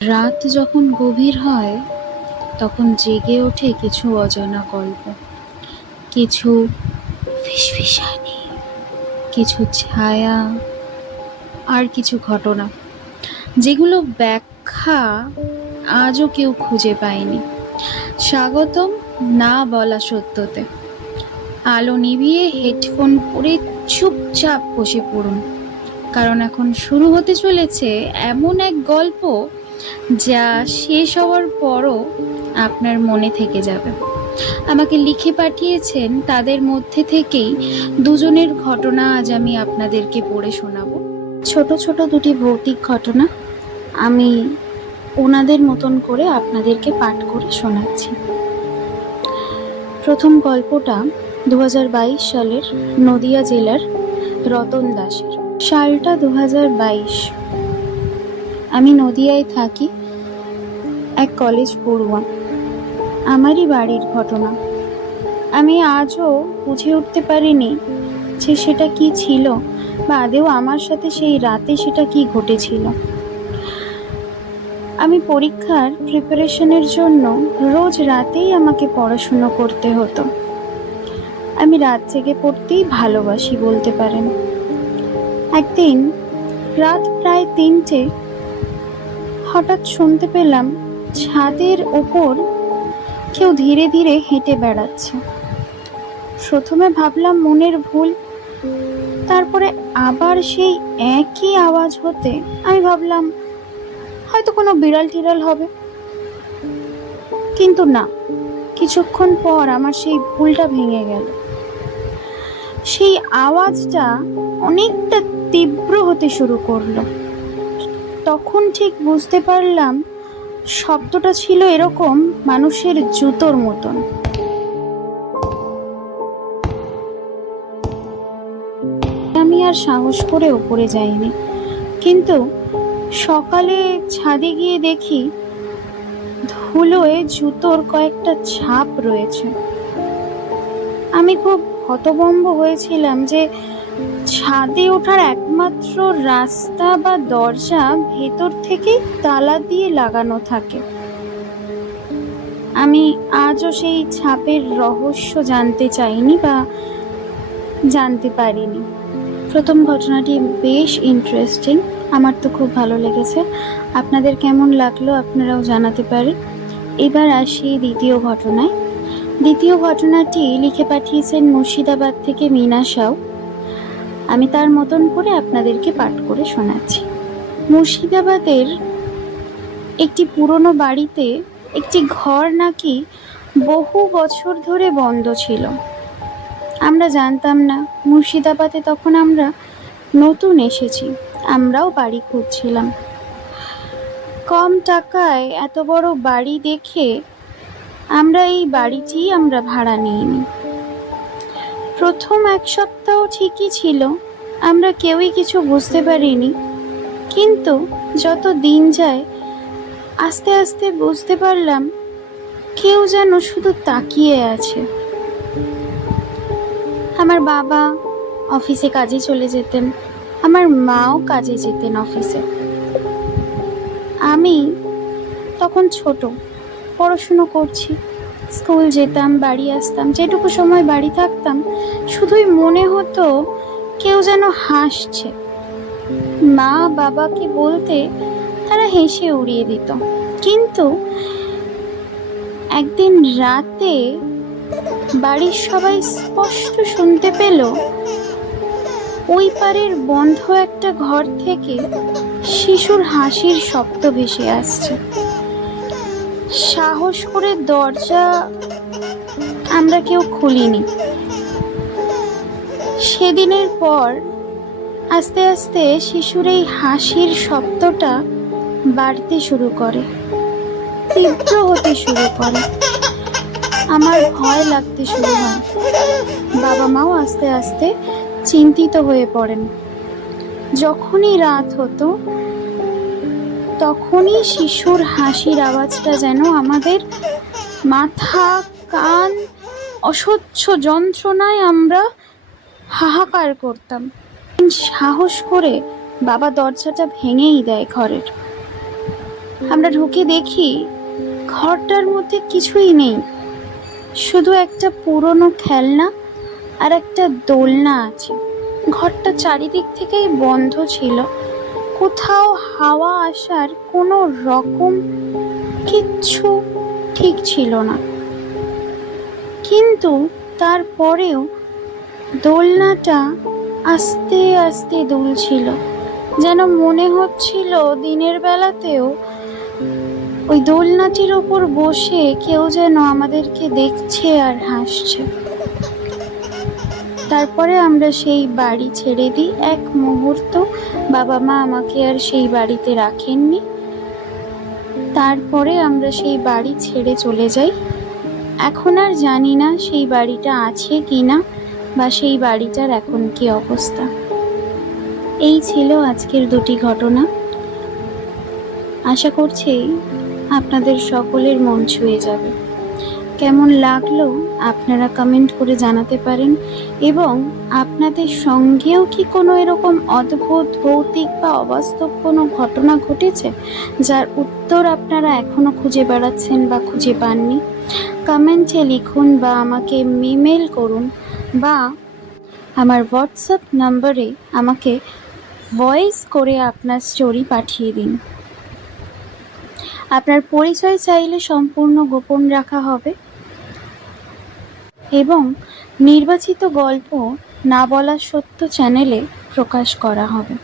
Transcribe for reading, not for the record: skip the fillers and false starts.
রাত যখন গভীর হয় তখন জেগে ওঠে কিছু অজানা গল্প, কিছু ফিসফিসানি, কিছু ছায়া আর কিছু ঘটনা যেগুলো ব্যাখ্যা আজও কেউ খুঁজে পায়নি। স্বাগতম না বলা সত্যতে। আলো নিভিয়ে হেডফোন পরে চুপচাপ বসে পড়ুন, কারণ এখন শুরু হতে চলেছে এমন এক গল্প যা শেষ হওয়ার পরও আপনার মনে থেকে যাবে। আমাকে লিখে পাঠিয়েছেন তাদের মধ্যে থেকেই দুজনের ঘটনা আজ আমি আপনাদেরকে পড়ে শোনাবো। ছোট ছোট দুটি ভৌতিক ঘটনা আমি ওনাদের মতন করে আপনাদেরকে পাঠ করে শোনাচ্ছি। প্রথম গল্পটা 2022 সালের নদিয়া জেলার রতন দাসের। সালটা 2022। আমি নদিয়ায় থাকি, এক কলেজ পড়ুয়া। আমারই বাড়ির ঘটনা। আমি আজও বুঝে উঠতে পারিনি যে সেটা কি ছিল বা আদেও আমার সাথে সেই রাতে সেটা কি ঘটেছিল। আমি পরীক্ষার প্রিপারেশনের জন্য রোজ রাতেই আমাকে পড়াশুনো করতে হতো। আমি রাত জেগে পড়তেই ভালোবাসি বলতে পারেন। একদিন রাত প্রায় 3টে হঠাৎ শুনতে পেলাম ছাদের ওপর কেউ ধীরে ধীরে হেঁটে বেড়াচ্ছে। প্রথমে ভাবলাম মনের ভুল, তারপরে আবার সেই একই আওয়াজ হতে আমি ভাবলাম হয়তো কোনো বিড়াল টিড়াল হবে। কিন্তু না, কিছুক্ষণ পর আমার সেই ভুলটা ভেঙে গেল। সেই আওয়াজটা অনেকটা তীব্র হতে শুরু করলো। তখন ঠিক বুঝতে পারলাম শব্দটা ছিল এরকম মানুষের জুতোর মতন। আমি আর সাহস করে ওপরে যাইনি, কিন্তু সকালে ছাদে গিয়ে দেখি ধুলোয় জুতোর কয়েকটা ছাপ রয়েছে। আমি খুব হতভম্ব হয়েছিলাম যে ছাদে ওঠার একমাত্র রাস্তা বা দরজা ভেতর থেকেই তালা দিয়ে লাগানো থাকে। আমি আজও সেই ছাপের রহস্য জানতে চাইনি বা জানতে পারিনি। প্রথম ঘটনাটি বেশ ইন্টারেস্টিং, আমার তো খুব ভালো লেগেছে। আপনাদের কেমন লাগলো আপনারাও জানাতে পারেন। এবার আসি দ্বিতীয় ঘটনায়। দ্বিতীয় ঘটনাটি লিখে পাঠিয়েছেন মুর্শিদাবাদ থেকে মিনা সাউ। আমি তার মতন করে আপনাদেরকে পাঠ করে শোনাচ্ছি। মুর্শিদাবাদের একটি পুরনো বাড়িতে একটি ঘর নাকি বহু বছর ধরে বন্ধ ছিল। আমরা জানতাম না, মুর্শিদাবাদে তখন আমরা নতুন এসেছি, আমরাও বাড়ি খুঁজছিলাম। কম টাকায় এত বড় বাড়ি দেখে আমরা এই বাড়িটি ভাড়া নিইনি। প্রথম 1 সপ্তাহ ঠিকই ছিল, আমরা কেউই কিছু বুঝতে পারিনি। কিন্তু যত দিন যায় আস্তে আস্তে বুঝতে পারলাম কেউ যেন শুধু তাকিয়ে আছে। আমার বাবা অফিসে কাজে চলে যেতেন, আমার মাও কাজে যেতেন অফিসে। আমি তখন ছোট, পড়াশুনো করছি, স্কুল যেতাম, বাড়ি আসতাম। যেটুকু সময় বাড়ি থাকতাম শুধুই মনে হতো কেউ যেন হাসছে। মা বাবাকে বলতে তারা হেসে উড়িয়ে দিত। কিন্তু একদিন রাতে বাড়ির সবাই স্পষ্ট শুনতে পেল ওই পারের বন্ধ একটা ঘর থেকে শিশুর হাসির শব্দ ভেসে আসছে। সাহস করে দরজা আমরা কেউ খুলিনি। সেদিনের পর আস্তে আস্তে শিশুর এই হাসির শব্দটা বাড়তে শুরু করে, তীব্র হতে শুরু করে। আমার ভয় লাগতে শুরু হয়। বাবা মাও আস্তে আস্তে চিন্তিত হয়ে পড়েন। যখনই রাত হতো তখনই শিশুর হাসির আওয়াজটা যেন আমাদের মাথা, কান, অসহ্য যন্ত্রণায় আমরা হাহাকার করতাম। সাহস করে বাবা দরজাটা ভেঙেই দেয় ঘরের। আমরা ঢুকে দেখি ঘরটার মধ্যে কিছুই নেই, শুধু একটা পুরনো খেলনা আর একটা দোলনা আছে। ঘরটা চারিদিক থেকেই বন্ধ ছিল, কোথাও হাওয়া আসার কোনো রকম কিচ্ছু ঠিক ছিল না। কিন্তু তারপরেও দোলনাটা আস্তে আস্তে দুলছিল, যেন মনে হচ্ছিল দিনের বেলাতেও ওই দোলনাটির ওপর বসে কেউ যেন আমাদেরকে দেখছে আর হাসছে। তারপরে আমরা সেই বাড়ি ছেড়ে দিই। এক মুহূর্ত বাবা মা আমাকে আর সেই বাড়িতে রাখেননি। তারপরে আমরা সেই বাড়ি ছেড়ে চলে যাই। এখন আর জানি না সেই বাড়িটা আছে কিনা বা সেই বাড়িটার এখন কি অবস্থা। এই ছিল আজকের দুটি ঘটনা। আশা করছি আপনাদের সকলের মন ছুঁয়ে যাবে। কেমন লাগলো আপনারা কমেন্ট করে জানাতে পারেন, এবং আপনাদের সঙ্গেও কি কোনো এরকম অদ্ভুত ভৌতিক বা অবাস্তব কোনো ঘটনা ঘটেছে যার উত্তর আপনারা এখনো খুঁজে বেড়াচ্ছেন বা খুঁজে পাননি? কমেন্টে লিখুন বা আমাকে ইমেল করুন বা আমার হোয়াটসঅ্যাপ নম্বরে আমাকে ভয়েস করে আপনার স্টোরি পাঠিয়ে দিন। আপনার পরিচয় চাইলে সম্পূর্ণ গোপন রাখা হবে এবং নির্বাচিত গল্প না বলা সত্য চ্যানেলে প্রকাশ করা হবে।